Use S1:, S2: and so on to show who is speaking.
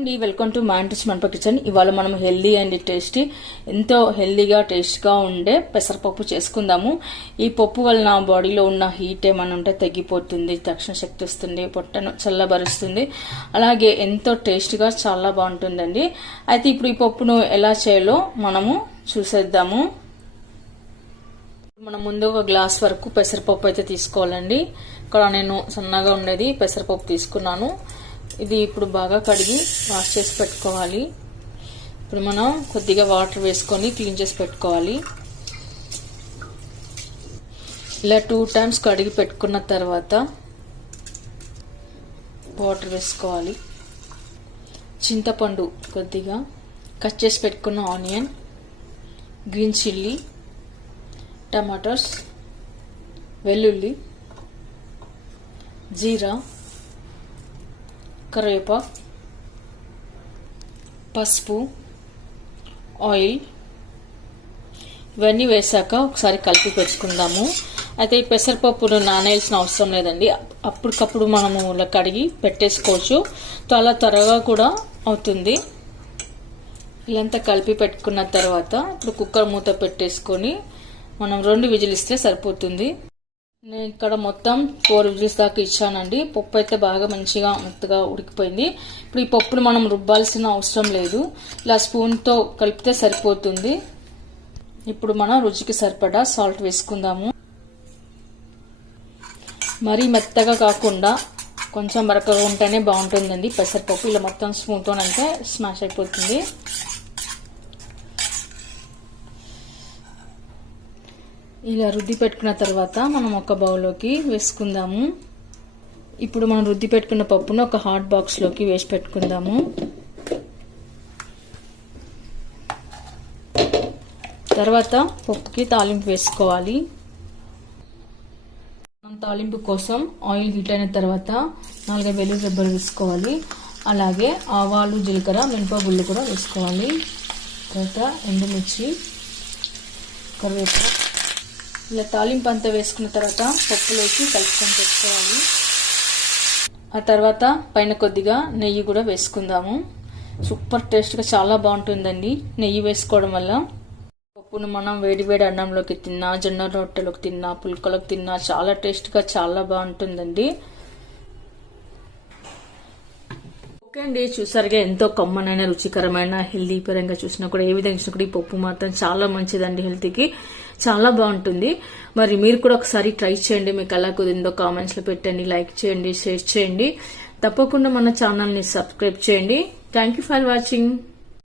S1: అండి. Welcome to మాంటిస్ మనప కిచెన్. ఇవాళ మనం హెల్దీ అండ్ టేస్టీ ఎంతో హెల్దీగా టేస్ట్గా ఉండే పెసరపప్పు చేసుకుందాము. ఈ పప్పు వలన బాడీలో ఉన్న హీట్ ఏమైనా ఉంటే తగ్గిపోతుంది తక్షణ శక్తి వస్తుంది పొట్టను చల్లబరుస్తుంది. అలాగే ఎంతో టేస్ట్గా చాలా బాగుంటుందండి. అయితే ఇప్పుడు ఈ పప్పును ఎలా చేయాలో మనము చూసేద్దాము. మనం ముందు ఒక గ్లాస్ వరకు పెసరపప్పు అయితే తీసుకోవాలండి. ఇక్కడ నేను సన్నగా ఉండేది పెసరపప్పు తీసుకున్నాను. ఇది ఇప్పుడు బాగా కడిగి వాష్ చేసి పెట్టుకోవాలి. ఇప్పుడు మనం కొద్దిగా వాటర్ వేసుకొని క్లీన్ చేసి పెట్టుకోవాలి. ఇలా టూ టైమ్స్ కడిగి పెట్టుకున్న తర్వాత వాటర్ వేసుకోవాలి. చింతపండు కొద్దిగా కట్ చేసి పెట్టుకున్న ఆనియన్ గ్రీన్ చిల్లీ టమాటోస్ వెల్లుల్లి జీరా కరివేపాకు పసుపు ఆయిల్ ఇవన్నీ వేసాక ఒకసారి కలిపి పెట్టుకుందాము అయితే ఈ పెసరపప్పును నానేయాల్సిన అవసరం లేదండి. అప్పటికప్పుడు మనము కడిగి పెట్టేసుకోవచ్చు. చాలా త్వరగా కూడా అవుతుంది. ఇలాంతా కలిపి పెట్టుకున్న తర్వాత ఇప్పుడు కుక్కర్ మూత పెట్టేసుకొని మనం రెండు విజిల్ ఇస్తే సరిపోతుంది. నేను ఇక్కడ మొత్తం ఫోర్ విజిల్స్ దాకా ఇచ్చానండి. పప్పు అయితే బాగా మంచిగా మెత్తగా ఉడికిపోయింది. ఇప్పుడు ఈ పప్పును మనం రుబ్బాల్సిన అవసరం లేదు. ఇలా స్పూన్తో కలిపితే సరిపోతుంది. ఇప్పుడు మనం రుచికి సరిపడా సాల్ట్ వేసుకుందాము. మరీ మెత్తగా కాకుండా కొంచెం మరకగా ఉంటేనే బాగుంటుందండి. పెసరపప్పు ఇలా మొత్తం స్పూన్తో అంటే స్మాష్ అయిపోతుంది. ఇలా రుద్ది పెట్టుకున్న తర్వాత మనం ఒక బౌల్లోకి వేసుకుందాము. ఇప్పుడు మనం రుద్ది పెట్టుకున్న పప్పును ఒక హాట్ బాక్స్లోకి వేసి పెట్టుకుందాము. తర్వాత పప్పుకి తాలింపు వేసుకోవాలి. మనం తాలింపు కోసం ఆయిల్ హీట్ అయిన తర్వాత నాలుగు వెల్లు రెబ్బలు వేసుకోవాలి. అలాగే ఆవాలు జీలకర్ర మినపగుళ్ళు కూడా వేసుకోవాలి. తర్వాత ఎండుమిర్చి కరివేపాకు ఇలా తాలింపు అంతా వేసుకున్న తర్వాత పప్పులోకి కలుపుకొని పెట్టుకోవాలి. ఆ తర్వాత పైన కొద్దిగా నెయ్యి కూడా వేసుకుందాము. సూపర్ టేస్ట్గా చాలా బాగుంటుందండి నెయ్యి వేసుకోవడం వల్ల. పప్పును మనం వేడి వేడి అన్నంలోకి తిన్నా జొన్న రొట్టెలోకి తిన్నా పుల్కలకు తిన్నా చాలా టేస్ట్గా చాలా బాగుంటుందండి. ఓకే అండి చూసారుగా ఎంతో కమ్మనైన రుచికరమైన హెల్దీ పరంగా చూసినా కూడా ఏ విధంగా చూసినా కూడా ఈ పప్పు మాత్రం చాలా మంచిదండి హెల్త్కి. చాలా బాగుంటుంది. మరి మీరు కూడా ఒకసారి ట్రై చేయండి. మీకు ఎలా కుదిరిందో కామెంట్స్లో పెట్టండి లైక్ చేయండి షేర్ చేయండి. తప్పకుండా మన ఛానల్ని సబ్స్క్రైబ్ చేయండి. Thank you for watching